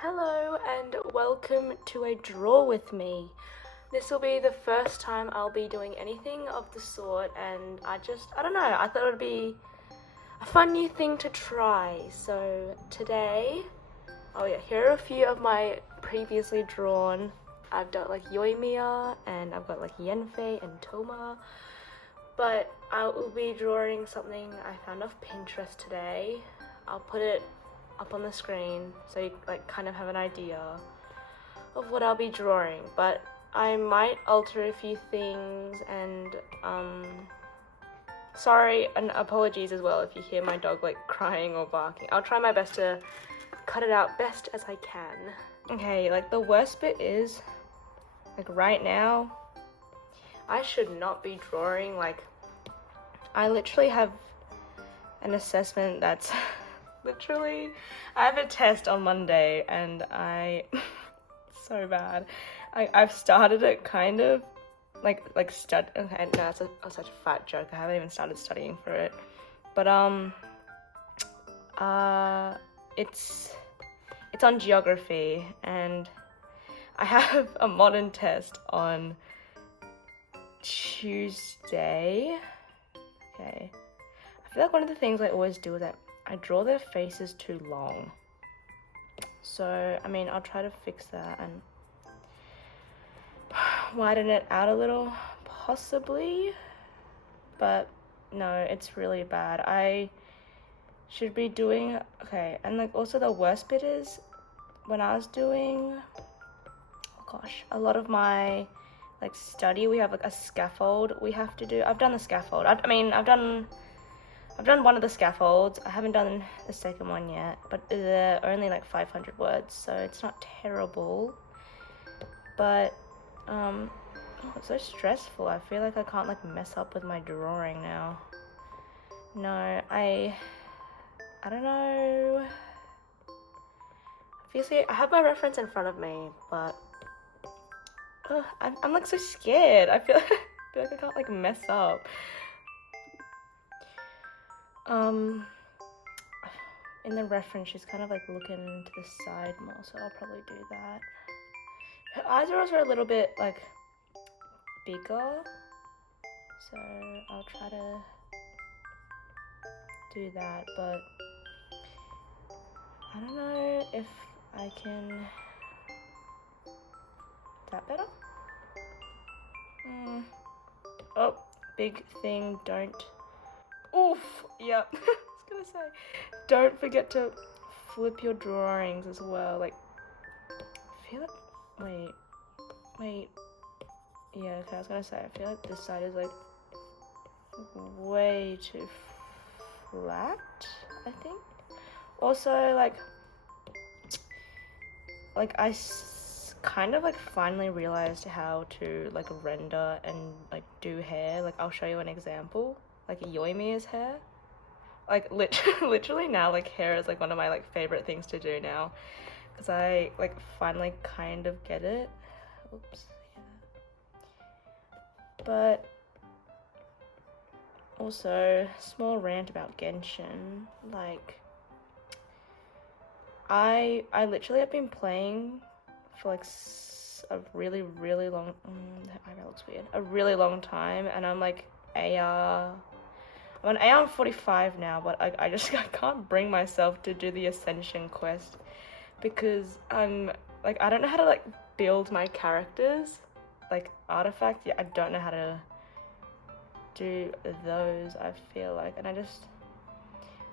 Hello and welcome to a draw with me. This will be the first time I'll be doing anything of the sort, and I don't know, I thought it would be a fun new thing to try. So today, here are a few of my previously drawn. I've done like Yoimiya, and I've got like Yanfei and Toma. But I will be drawing something I found off Pinterest today. I'll put it up on the screen so you like kind of have an idea of what I'll be drawing, but I might alter a few things, and sorry and apologies as well if you hear my dog like crying or barking. I'll try my best to cut it out best as I can. Okay, like the worst bit is like right now I should not be drawing. Like I literally have an assessment that's literally, I have a test on Monday, and so bad. I've started it kind of, okay, no, that's such a fat joke. I haven't even started studying for it. But, it's on geography, and I have a modern test on Tuesday. Okay. I feel like one of the things I always do is that I draw their faces too long. So, I mean, I'll try to fix that and widen it out a little, possibly. But no, it's really bad. I should be doing, okay, and like also the worst bit is when I was doing, a lot of my like study, we have like a scaffold we have to do. I've done the scaffold. I've done one of the scaffolds. I haven't done the second one yet, but they're only like 500 words, so it's not terrible. But it's so stressful. I feel like I can't like mess up with my drawing now. No, I don't know. Obviously, I have my reference in front of me, but I'm like so scared. I feel like I can't like mess up. In the reference, she's kind of like looking to the side more, so I'll probably do that. Her eyes are also a little bit like bigger, so I'll try to do that, but I don't know if I can. Is that better? Oh, big thing, don't. Oof, yep. I was gonna say, don't forget to flip your drawings as well. Like, I feel like, wait. Yeah, okay, I was gonna say, I feel like this side is like way too flat, I think. Also, kind of like finally realized how to like render and like do hair. Like, I'll show you an example. Like Yoimiya's hair. Like literally now, like hair is like one of my like favorite things to do now, because I like finally kind of get it. Oops. Yeah. But also, small rant about Genshin. Like, I literally have been playing for like a really long. That eyebrow looks weird. A really long time, and I'm like AR. I'm on AR 45 now, but I can't bring myself to do the Ascension quest because like I don't know how to like build my characters, like artifacts. Yeah, I don't know how to do those. I feel like, and I just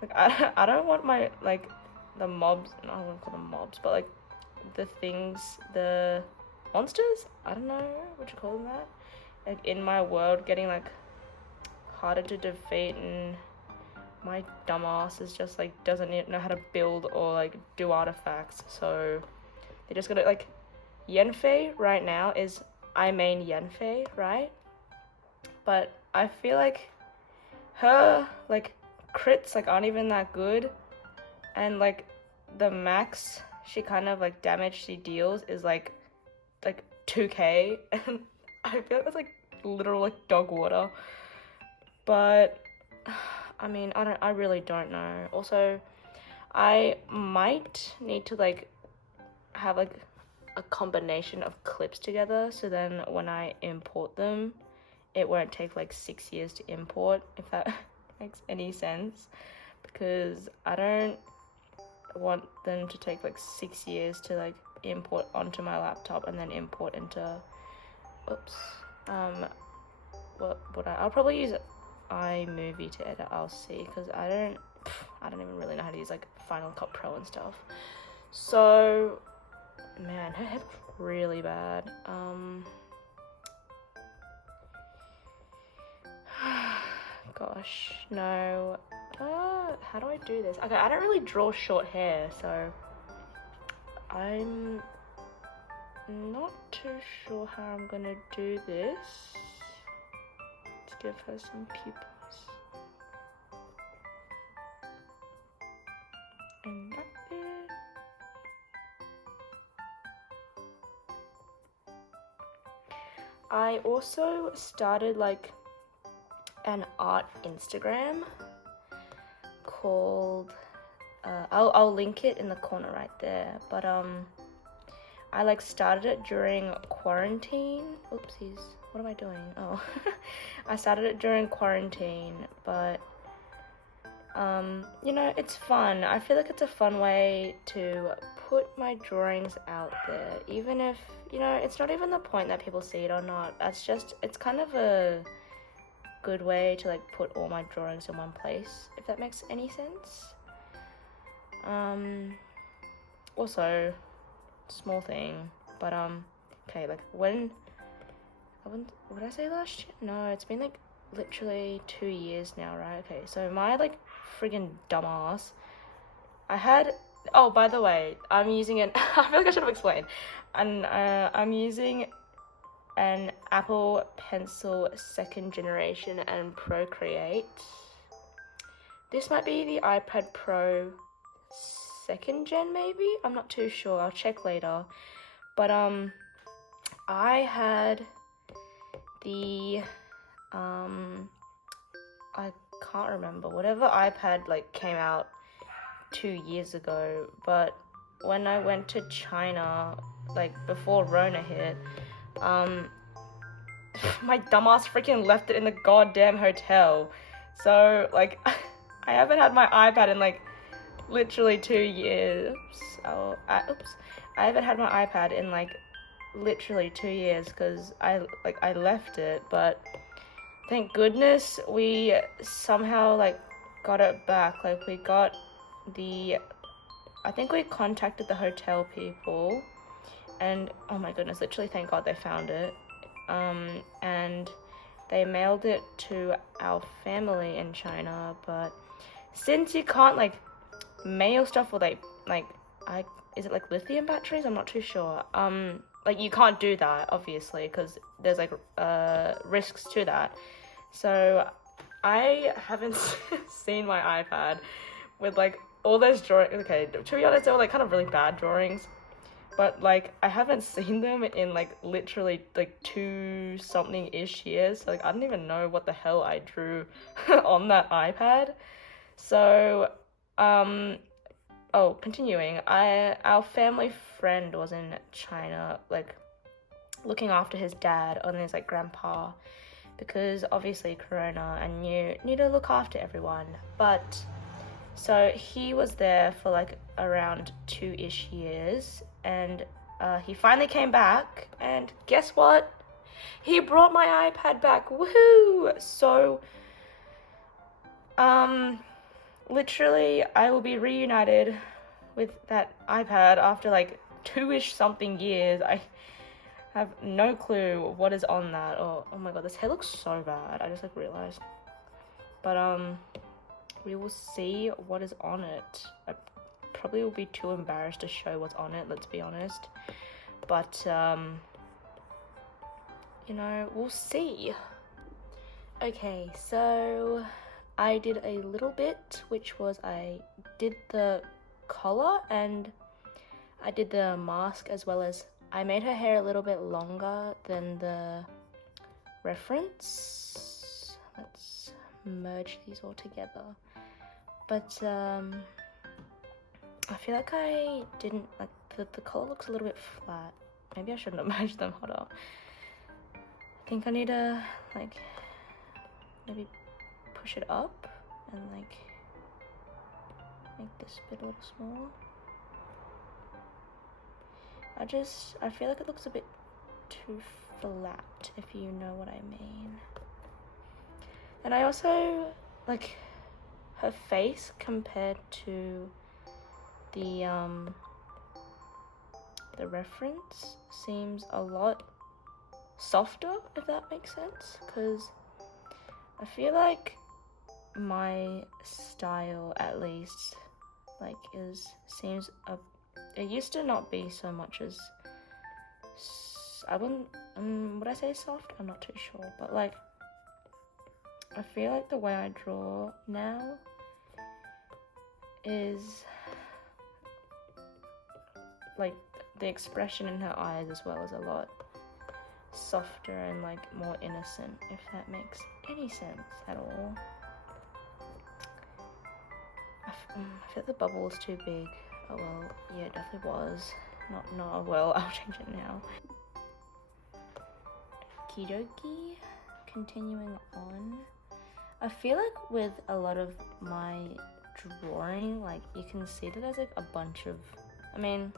like I don't want my like the mobs. No, I won't call them mobs, but like the monsters. I don't know what you call them that. Like in my world, getting like harder to defeat, and my dumbass is just like doesn't know how to build or like do artifacts, so they're just gonna like Yanfei right now is I main Yanfei, right? But I feel like her like crits like aren't even that good, and like the max she kind of like damage she deals is like 2k, and I feel like that's like literal like dog water. But I mean, I really don't know. Also, I might need to like have like a combination of clips together, so then when I import them, it won't take like 6 years to import, if that makes any sense, because I don't want them to take like 6 years to like import onto my laptop and then import into, what would I'll probably use iMovie to edit. I'll see, because I don't even really know how to use like Final Cut Pro and stuff. So man, her head's really bad. Gosh, no. How do I do this? Okay, I don't really draw short hair, so I'm not too sure how I'm gonna do this. Let's give her some pupils. And that bit. I also started like an art Instagram called I'll link it in the corner right there, but I like started it during quarantine. Oopsies, what am I doing? Oh I started it during quarantine, but you know, it's fun. I feel like it's a fun way to put my drawings out there, even if, you know, it's not even the point that people see it or not. It's kind of a good way to like put all my drawings in one place, if that makes any sense. Also, small thing, but okay, like what did I say last year? No, it's been like literally 2 years now, right? Okay, so my like friggin' dumbass, oh, by the way, I'm using an I feel like I should have explained, and I'm using an Apple Pencil 2nd generation and Procreate. This might be the iPad Pro 2nd gen, maybe? I'm not too sure, I'll check later. But I had the I can't remember, whatever iPad like came out 2 years ago, but when I went to China, like before Rona hit, my dumbass freaking left it in the goddamn hotel. So like I haven't had my iPad in like literally 2 years. I haven't had my iPad in like literally 2 years because I left it, but thank goodness we somehow like got it back. Like we got I think we contacted the hotel people, and oh my goodness, literally thank God they found it. And they mailed it to our family in China, but since you can't like mail stuff with is it like lithium batteries? I'm not too sure. Like you can't do that obviously because there's like risks to that. So I haven't seen my iPad with like all those drawings. Okay, to be honest, they were like kind of really bad drawings, but like I haven't seen them in like literally like 2-something-ish years. So, like I don't even know what the hell I drew on that iPad. So continuing, our family friend was in China, like looking after his dad and his like grandpa, because obviously Corona, and you need to look after everyone. But so he was there for like around 2-ish years, and he finally came back, and guess what? He brought my iPad back. Woohoo! So literally I will be reunited with that iPad after like 2-ish something years. I have no clue what is on that. Oh my god, this hair looks so bad. I just like realized. But we will see what is on it. I probably will be too embarrassed to show what's on it, let's be honest. But you know, we'll see. Okay, so I did a little bit, which was I did the collar and I did the mask, as well as I made her hair a little bit longer than the reference. Let's merge these all together. But I feel like I didn't like the color looks a little bit flat. Maybe I shouldn't have merged them. Hold on. I think I need to like maybe push it up and like make this bit a little smaller. I feel like it looks a bit too flat, if you know what I mean. And I also like her face compared to the reference seems a lot softer, if that makes sense, because I feel like my style, at least, like seems it used to not be so much as I wouldn't would I say soft? I'm not too sure, but like I feel like the way I draw now is like the expression in her eyes as well is a lot softer and like more innocent, if that makes any sense at all. I feel like the bubble was too big. Oh well, yeah, it definitely was. Not well, I'll change it now. Okie dokie, continuing on. I feel like with a lot of my drawing, like you can see that there's like a bunch of, I mean,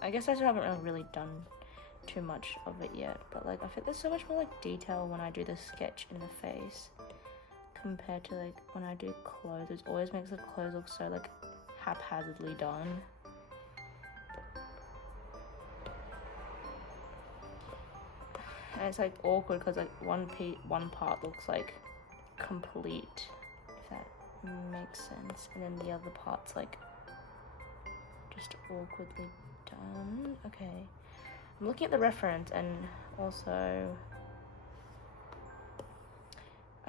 I guess I haven't really done too much of it yet, but like I feel there's so much more like detail when I do the sketch in the face compared to like when I do clothes. It always makes the clothes look so like haphazardly done. And it's like awkward because like one part looks like complete, if that makes sense, and then the other part's like just awkwardly done. Okay, I'm looking at the reference, and also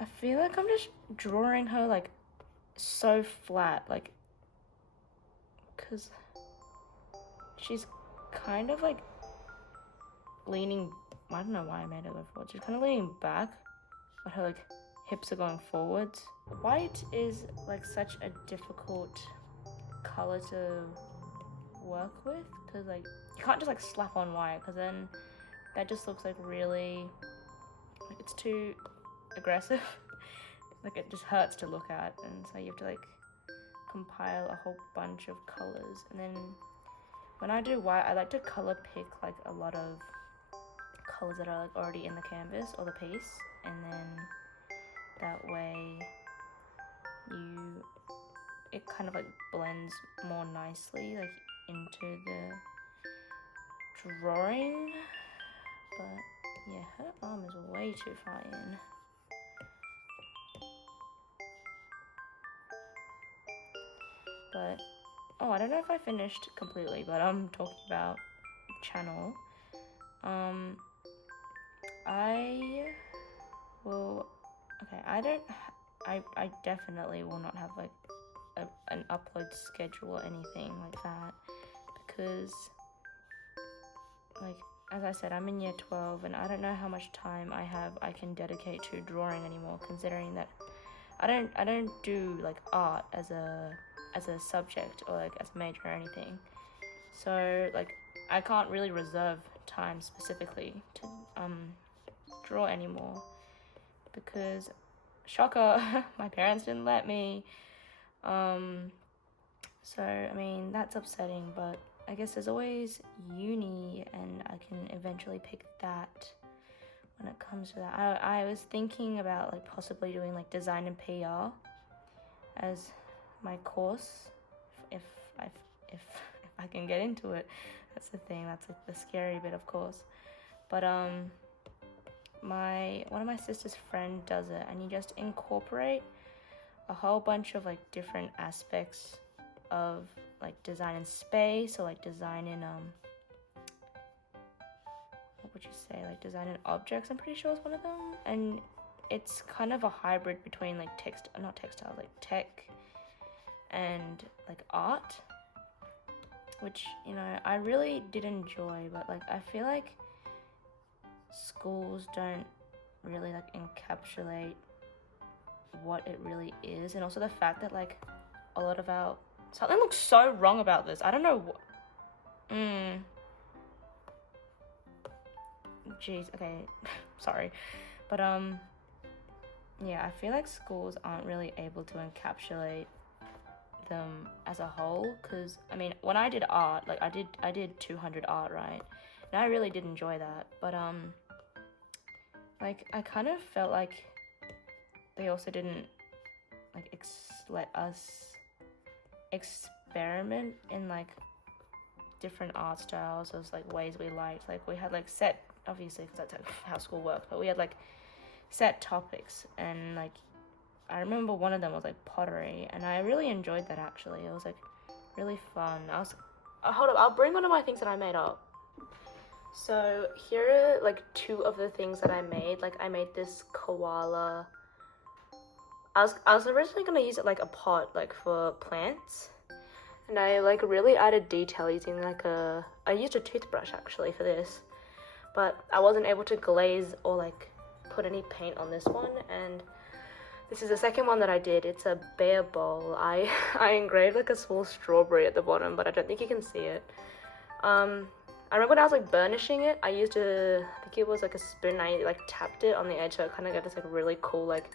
I feel like I'm just drawing her like so flat, like because she's kind of like leaning, I don't know why I made her go forward. She's kind of leaning back, but her like hips are going forwards. White is like such a difficult color to work with because like you can't just like slap on white because then that just looks like really like it's too aggressive. Like it just hurts to look at, and so you have to like compile a whole bunch of colors. And then when I do white, I like to color pick like a lot of colors that are like already in the canvas or the piece, and then that way it kind of like blends more nicely like into the drawing. But yeah, her arm is way too far in. But oh, I don't know if I finished completely, but I'm talking about channel. I will, okay, I definitely will not have like an upload schedule or anything like that, because like as I said, I'm in year 12 and I don't know how much time I can dedicate to drawing anymore, considering that I don't do like art as a subject or like as a major or anything. So like I can't really reserve time specifically to draw anymore, because shocker, my parents didn't let me. So I mean that's upsetting, but I guess there's always uni, and I can eventually pick that when it comes to that. I was thinking about like possibly doing like design and PR as my course if I can get into it. That's the thing. That's like the scary bit, of course. But one of my sister's friend does it, and you just incorporate a whole bunch of like different aspects of like design in space, or like design in what would you say, like design in objects, I'm pretty sure is one of them. And it's kind of a hybrid between like like tech and like art, which, you know, I really did enjoy. But like I feel like schools don't really like encapsulate what it really is, and also the fact that like a lot of something looks so wrong about this. I don't know Jeez, okay, sorry. But yeah, I feel like schools aren't really able to encapsulate them as a whole, because I mean, when I did art, like I did 200 art, right? And I really did enjoy that, but like I kind of felt like they also didn't like let us experiment in like different art styles as like ways we liked. Like we had like set, obviously, because that's how school works, but we had like set topics, and like I remember one of them was like pottery, and I really enjoyed that actually. It was like really fun. Hold up, I'll bring one of my things that I made up. So here are like two of the things that I made. Like I made this koala. I was originally gonna use it like a pot, like for plants, and I like really added detail using like I used a toothbrush actually for this, but I wasn't able to glaze or like put any paint on this one, and this is the second one that I did. It's a bear bowl. I engraved like a small strawberry at the bottom, but I don't think you can see it. I remember when I was like burnishing it, I used I think it was like a spoon, I like tapped it on the edge, so it kind of got this like really cool like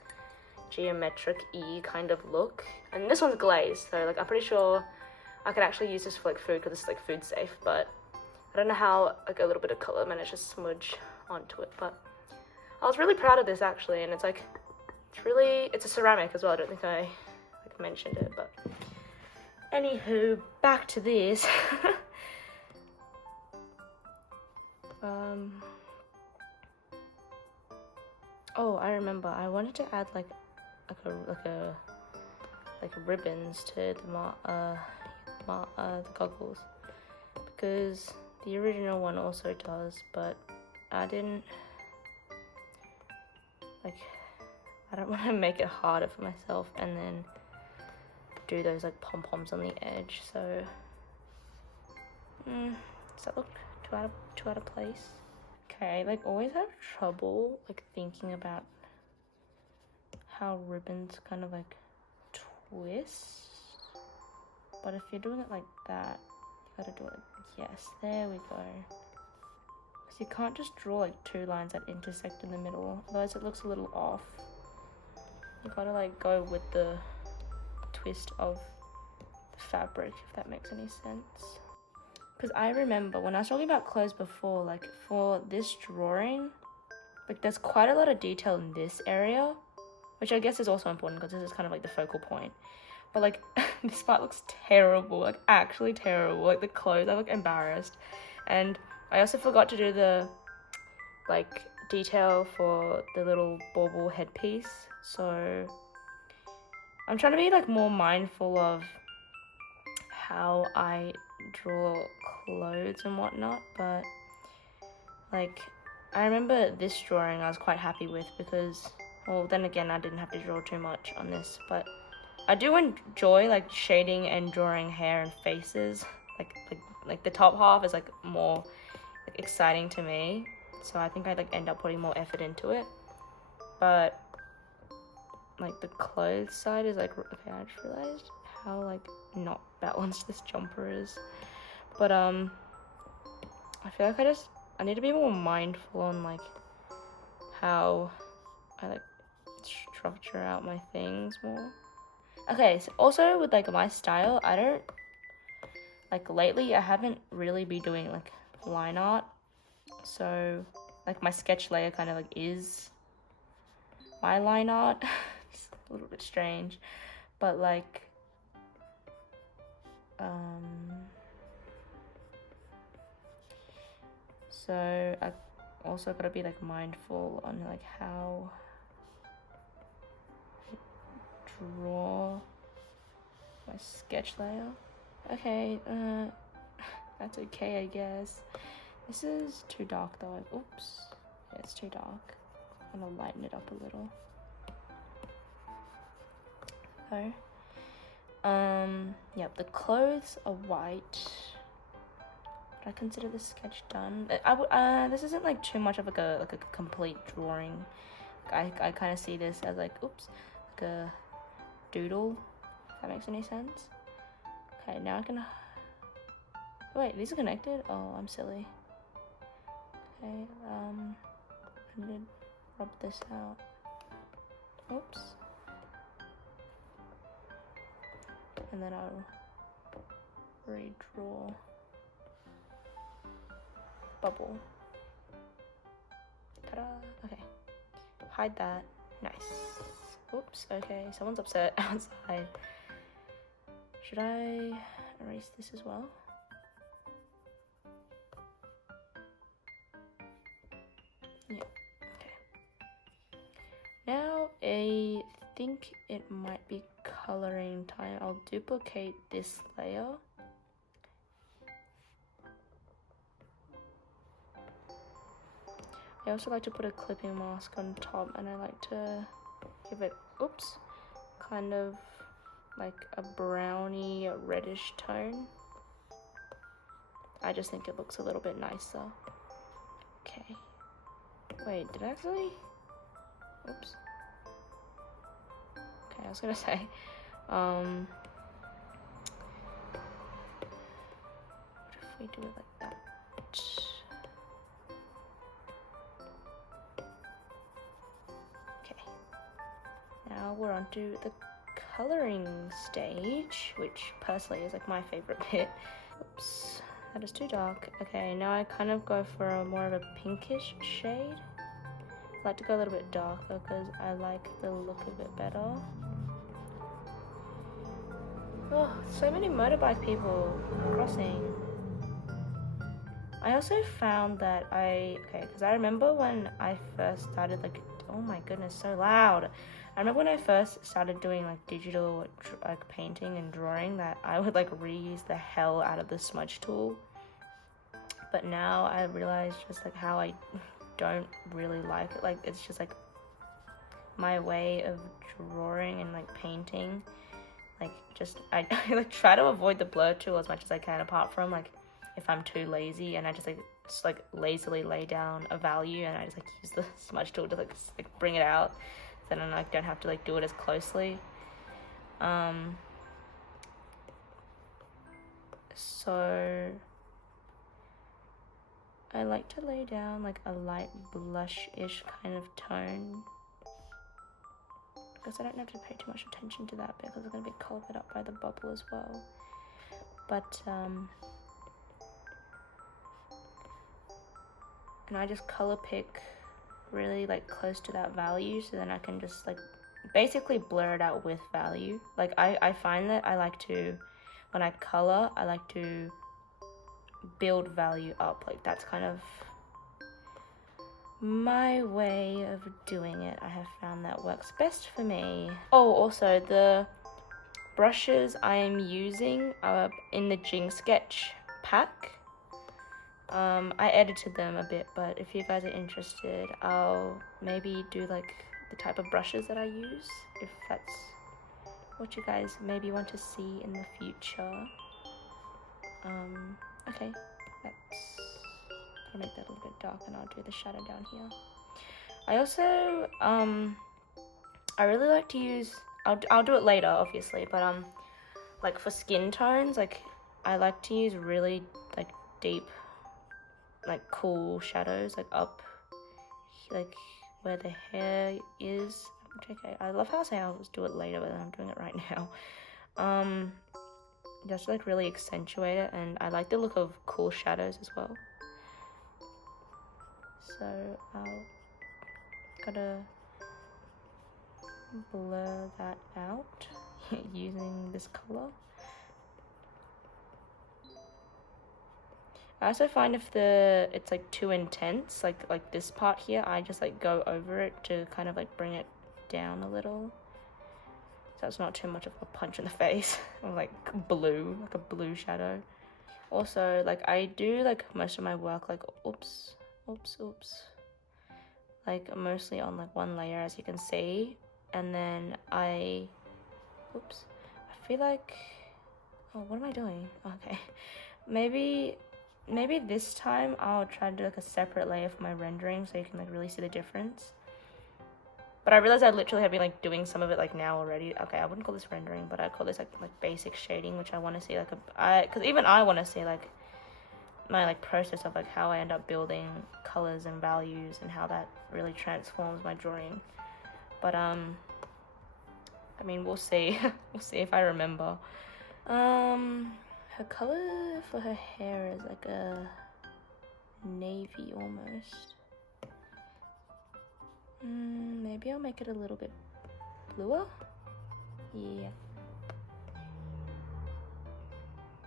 geometric-y kind of look. And this one's glazed, so like I'm pretty sure I could actually use this for like food, because it's like food safe, but I don't know how like a little bit of color managed to smudge onto it. But I was really proud of this actually, and it's like it's a ceramic as well. I don't think I like mentioned it, but anywho, back to this. Oh, I remember I wanted to add like ribbons to the goggles, because the original one also does, but I didn't like, I don't want to make it harder for myself and then do those like pom-poms on the edge. So does that look too out of place? Okay, I like always have trouble like thinking about how ribbons kind of like twist, but if you're doing it like that, you gotta do it like, yes, there we go. Because you can't just draw like two lines that intersect in the middle, otherwise it looks a little off. You gotta like go with the twist of the fabric, if that makes any sense. Because I remember when I was talking about clothes before, like for this drawing, like there's quite a lot of detail in this area, which I guess is also important because this is kind of like the focal point. But like this part looks terrible, like actually terrible. Like the clothes, I look embarrassed. And I also forgot to do the like detail for the little bauble headpiece. So I'm trying to be like more mindful of how I draw clothes and whatnot, but like I remember this drawing I was quite happy with, because, well, then again, I didn't have to draw too much on this, but I do enjoy like shading and drawing hair and faces. Like the top half is like more like exciting to me, so I think I like end up putting more effort into it. But like the clothes side is like, okay, I just realized how like not balanced this jumper is. But I feel like I need to be more mindful on like how I like structure out my things more. Okay, so also with like my style, I don't like, lately I haven't really been doing like line art, so like my sketch layer kind of like is my line art. It's a little bit strange, but like so I also gotta be like mindful on like how I draw my sketch layer. Okay, that's okay, I guess. This is too dark though. Oops, yeah, it's too dark. I'm gonna lighten it up a little. So, yep, the clothes are white. I consider this sketch done. This isn't like too much of like a complete drawing. I kind of see this as like, oops, like a doodle, if that makes any sense. Okay, now I can Wait, these are connected? Oh, I'm silly. Okay, I need to rub this out. Oops. And then I'll redraw bubble. Ta-da! Okay. Hide that. Nice. Oops, okay, someone's upset outside. Should I erase this as well? Yeah, okay. Now I think it might be coloring time. I'll duplicate this layer. I also like to put a clipping mask on top, and I like to give it, oops, kind of like a browny reddish tone. I just think it looks a little bit nicer. Okay. Wait, did I actually? Oops. Okay, I was gonna say, what if we do it like that? Okay. Now we're on to the coloring stage, which personally is like my favorite bit. Oops, that is too dark. Okay, now I kind of go for a more of a pinkish shade. I like to go a little bit darker because I like the look of it better. Oh, so many motorbike people crossing. I also found that because I remember when I first started, like, oh my goodness, so loud. I remember when I first started doing like digital like painting and drawing, that I would like reuse the hell out of the smudge tool. But now I realize just like how I don't really like it. Like, it's just like my way of drawing and like painting. Like, just I like try to avoid the blur tool as much as I can, apart from like if I'm too lazy and I just like lazily lay down a value and I just like use the smudge tool to like bring it out. Then I like don't have to like do it as closely. So I like to lay down like a light blush-ish kind of tone. Because I don't have to pay too much attention to that because it's going to be covered up by the bubble as well. But and I just color pick really like close to that value, so then I can just like basically blur it out with value. Like I find that I like to, when I color, I like to build value up. Like, that's kind of my way of doing it. I have found that works best for me. Oh, also the brushes I am using are in the Jing Sketch pack. I edited them a bit, but if you guys are interested, I'll maybe do like the type of brushes that I use, if that's what you guys maybe want to see in the future. Okay, I'll make that a little bit dark and I'll do the shadow down here. I also, I really like to use, I'll do it later obviously, but like for skin tones, like I like to use really like deep, like cool shadows, like up, like where the hair is. Okay, I love how I say I'll do it later, but then I'm doing it right now. Just like really accentuate it, and I like the look of cool shadows as well. So I'll gotta blur that out using this color. I also find if it's like too intense, like this part here, I just like go over it to kind of like bring it down a little, so it's not too much of a punch in the face. Or like blue, like a blue shadow. Also, like I do like most of my work like oops, like mostly on like one layer, as you can see, and then I feel like, oh, what am I doing? Okay, maybe this time I'll try to do like a separate layer for my rendering so you can like really see the difference. But I realized I literally have been like doing some of it like now already. Okay, I wouldn't call this rendering, but I call this like basic shading, which I want to see like because even I want to see like my like process of like how I end up building colors and values and how that really transforms my drawing. But I mean, we'll see. We'll see if I remember. Her color for her hair is like a navy almost. Maybe I'll make it a little bit bluer. Yeah.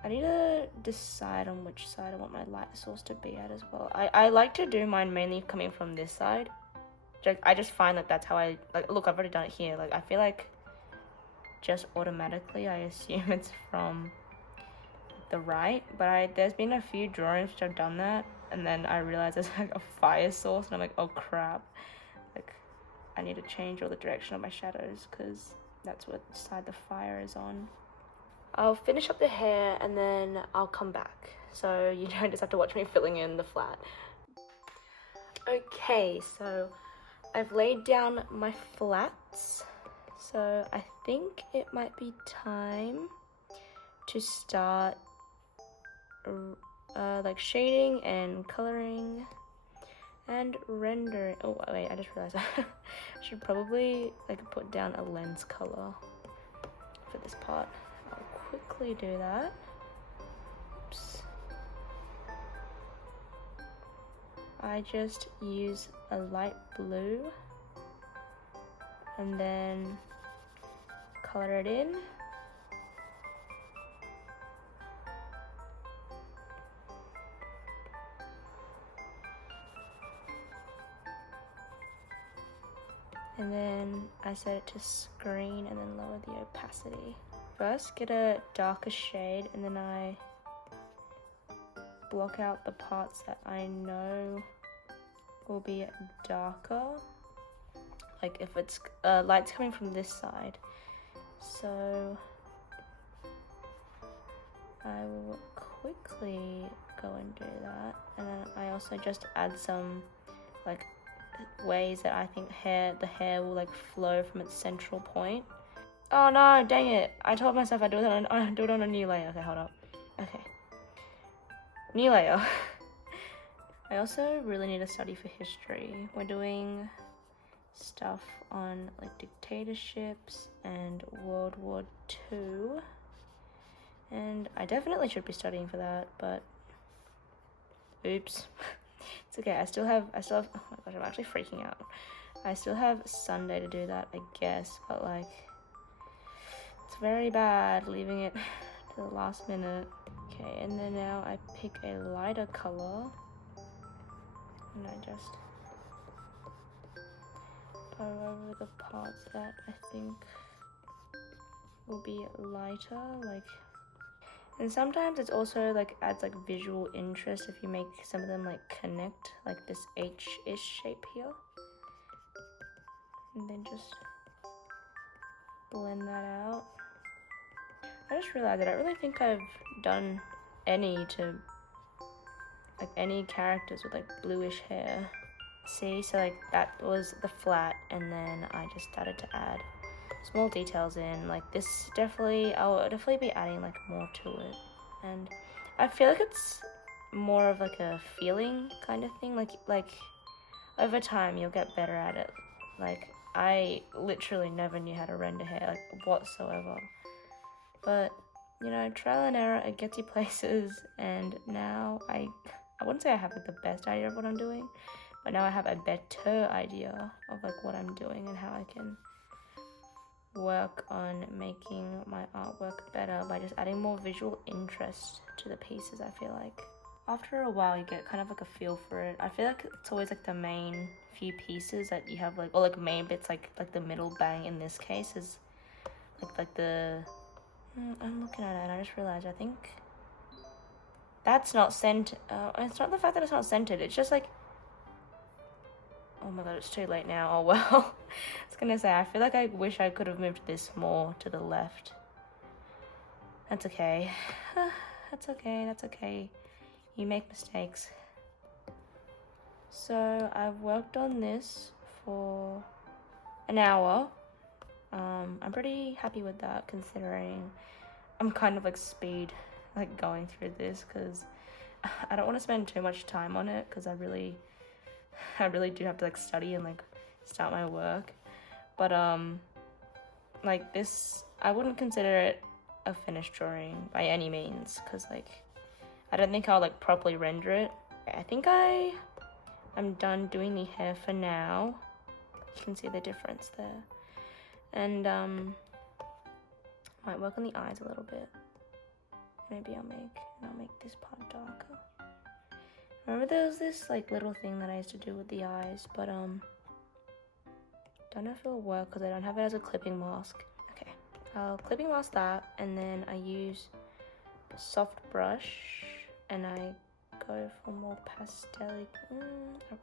I need to decide on which side I want my light source to be at as well. I like to do mine mainly coming from this side. I just find that that's how I, like, look, I've already done it here. Like, I feel like just automatically I assume it's from the right, but there's been a few drawings which I've done that, and then I realize there's like a fire source, and I'm like, oh crap. Like, I need to change all the direction of my shadows, because that's what side the fire is on. I'll finish up the hair and then I'll come back, so you don't just have to watch me filling in the flat. Okay, so I've laid down my flats, so I think it might be time to start like shading and coloring and rendering. Oh wait, I just realized I should probably like put down a lens color for this part. I'll quickly do that. Oops. I just use a light blue and then color it in. And then I set it to screen and then lower the opacity. First, get a darker shade, and then I block out the parts that I know will be darker. Like if it's light's coming from this side. So I will quickly go and do that. And then I also just add some like ways that I think the hair will like flow from its central point. Oh no, dang it. I told myself I'd do it on a new layer. Okay, hold up. Okay. New layer. I also really need to study for history. We're doing stuff on like dictatorships and World War II. And I definitely should be studying for that, but oops. It's okay. I still have, oh my gosh, I'm actually freaking out. I still have Sunday to do that, I guess, but like, it's very bad leaving it to the last minute. Okay, and then now I pick a lighter color, and I just go over the parts that I think will be lighter, like. And sometimes it's also like adds like visual interest if you make some of them like connect, like this H-ish shape here. And then just blend that out. I just realized that I don't really think I've done any characters with like bluish hair. See, so like that was the flat, and then I just started to add small details in, like this I'll definitely be adding like more to it, and I feel like it's more of like a feeling kind of thing, like over time you'll get better at it. Like I literally never knew how to render hair like whatsoever, but you know, trial and error, it gets you places, and now I wouldn't say I have like the best idea of what I'm doing, but now I have a better idea of like what I'm doing and how I can work on making my artwork better by just adding more visual interest to the pieces. I feel like after a while you get kind of like a feel for it. I feel like it's always like the main few pieces that you have, like, or like main bits, like the middle bang in this case is like the I'm looking at it and I just realized I think that's not centered. It's not the fact that it's not centered, it's just like, oh my god, it's too late now. Oh well. I was gonna say, I feel like I wish I could have moved this more to the left. That's okay. That's okay, that's okay. You make mistakes. So I've worked on this for an hour. I'm pretty happy with that, considering I'm kind of like speed like going through this, because I don't want to spend too much time on it because I really do have to like study and like start my work. But like this, I wouldn't consider it a finished drawing by any means because like I don't think I'll like properly render it. I think I'm done doing the hair for now. You can see the difference there. And might work on the eyes a little bit. Maybe I'll make this part darker. Remember there was this like little thing that I used to do with the eyes, but don't know if it'll work because I don't have it as a clipping mask. Okay, I'll clipping mask that, and then I use a soft brush and I go for more pastel.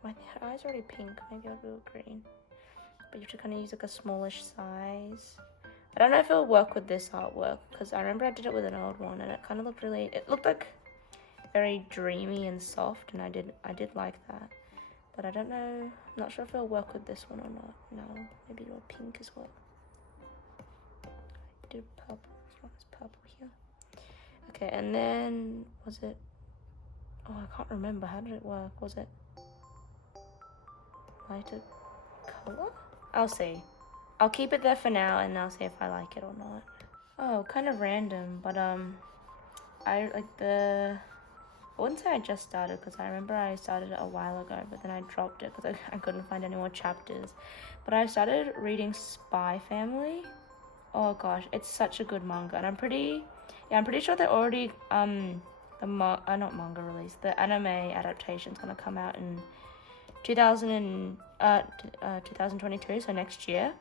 My eyes are already pink, maybe I'll do a green. But you have to kind of use like a smallish size. I don't know if it'll work with this artwork because I remember I did it with an old one and it kind of looked it looked like very dreamy and soft, and I did like that. But I don't know, I'm not sure if it'll work with this one or not. No, maybe do a pink as well. I did purple, it's not as purple here. Okay, and then, was it, oh, I can't remember, how did it work? Was it lighter color? I'll see. I'll keep it there for now and I'll see if I like it or not. Oh, kind of random, but I wouldn't say I just started because I remember I started it a while ago, but then I dropped it because I couldn't find any more chapters. But I started reading Spy Family. Oh gosh, it's such a good manga, and I'm pretty sure they're already not manga release. The anime adaptation's gonna come out in 2022, so next year.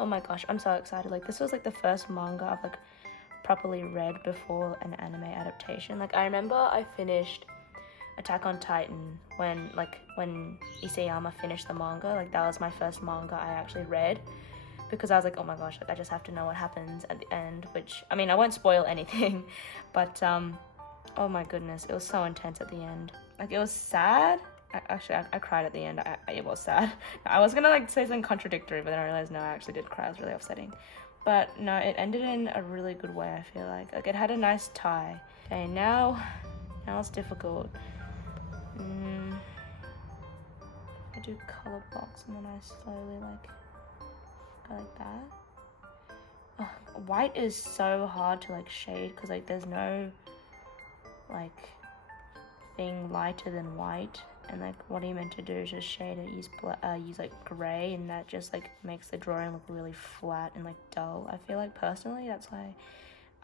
Oh my gosh, I'm so excited. Like this was like the first manga I've like properly read before an anime adaptation. Like I remember I finished Attack on Titan when Isayama finished the manga. Like that was my first manga I actually read because I was like, oh my gosh, like I just have to know what happens at the end, which I mean I won't spoil anything, but oh my goodness, it was so intense at the end. Like it was sad. I cried at the end. It was sad. I was gonna like say something contradictory, but then I realized no, I actually did cry. It was really upsetting. But no, it ended in a really good way, I feel like. Like it had a nice tie. Okay, now it's difficult. I do color box and then I slowly like go like that. White is so hard to like shade because like there's no like thing lighter than white. And like what are you meant to do is just shade it, use like gray, and that just like makes the drawing look really flat and like dull. I feel like personally that's why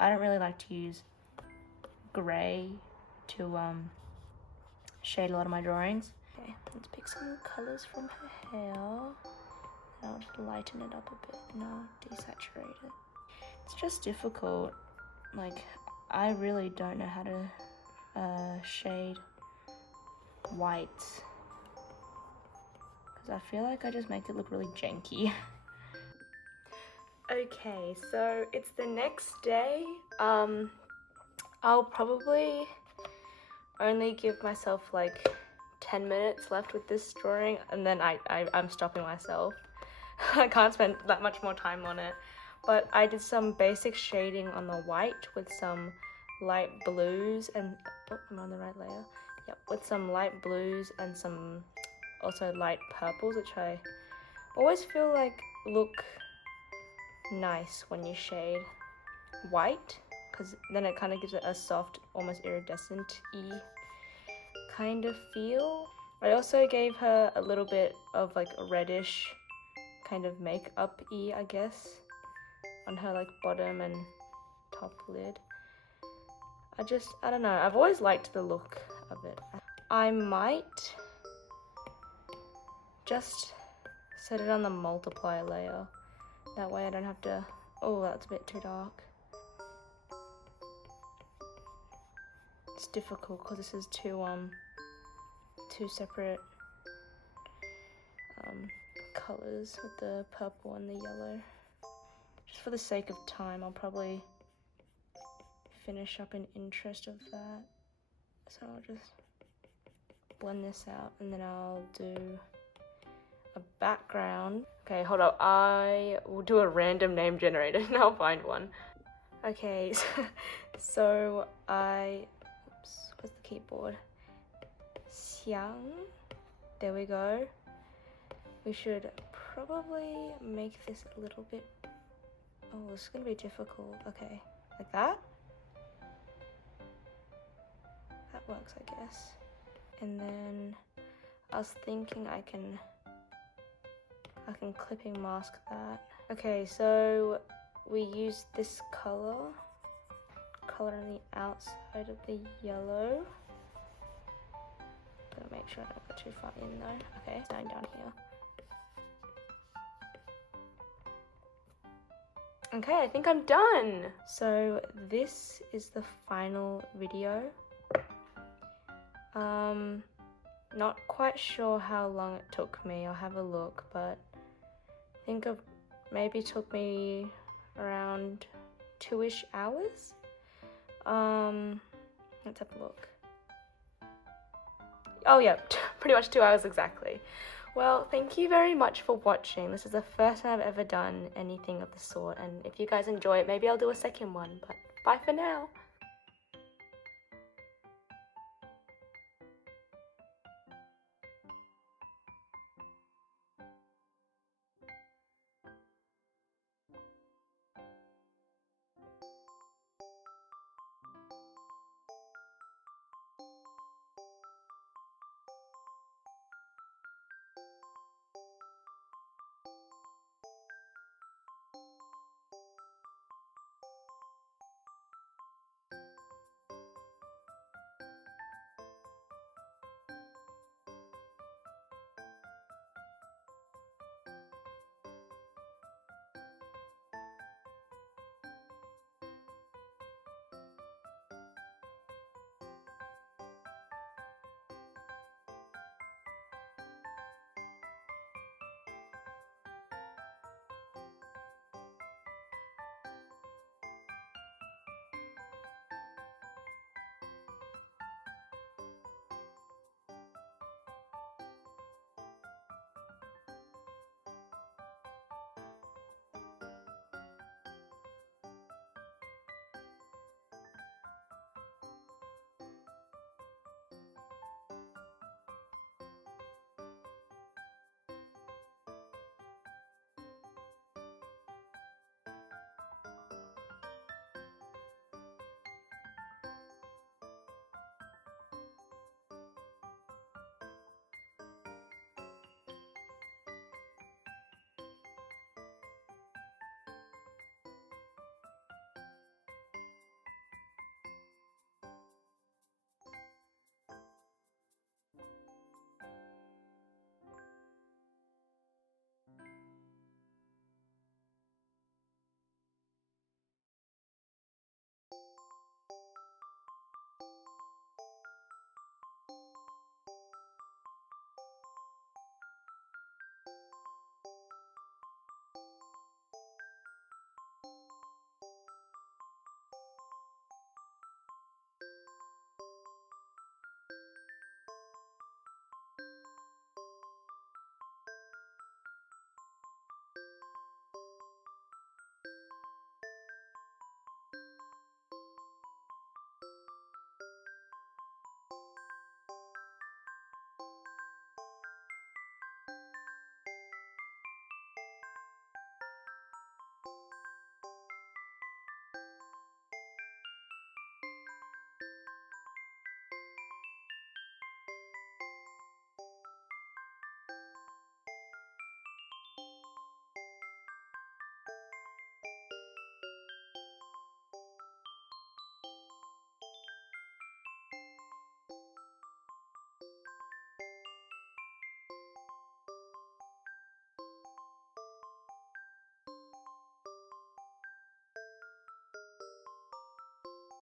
I don't really like to use gray to shade a lot of my drawings. Okay, let's pick some colors from her hair. And I'll just lighten it up a bit and I'll desaturate it. It's just difficult. Like I really don't know how to shade white because I feel like I just make it look really janky. Okay, so it's the next day. I'll probably only give myself like 10 minutes left with this drawing and then I'm stopping myself. I can't spend that much more time on it. But I did some basic shading on the white with some light blues and I'm on the right layer. Yep, with some light blues and some also light purples, which I always feel like look nice when you shade white, because then it kind of gives it a soft, almost iridescent-y kind of feel. I also gave her a little bit of like a reddish kind of makeup-y, I guess, on her like bottom and top lid. I don't know, I've always liked the look of it. I might just set it on the multiply layer. That way I don't have to, oh, that's a bit too dark. It's difficult because this is two separate colors with the purple and the yellow. Just for the sake of time, I'll probably finish up an interest of that. So I'll just blend this out and then I'll do a background. Okay, hold up. I will do a random name generator and I'll find one. Okay, so oops, where's the keyboard. Xiang. There we go. We should probably make this a little bit... Oh, this is gonna be difficult. Okay, like that. That works, I guess. And then I was thinking I can clipping mask that. Okay, so we use this color on the outside of the yellow. Gotta make sure I don't go too far in though. Okay, starting down here. Okay, I think I'm done. So this is the final video. Not quite sure how long it took me. I'll have a look, but I think it maybe took me around 2-ish hours. Let's have a look. Oh yeah, pretty much 2 hours exactly. Well, thank you very much for watching. This is the first time I've ever done anything of the sort, and if you guys enjoy it, maybe I'll do a second one, but bye for now.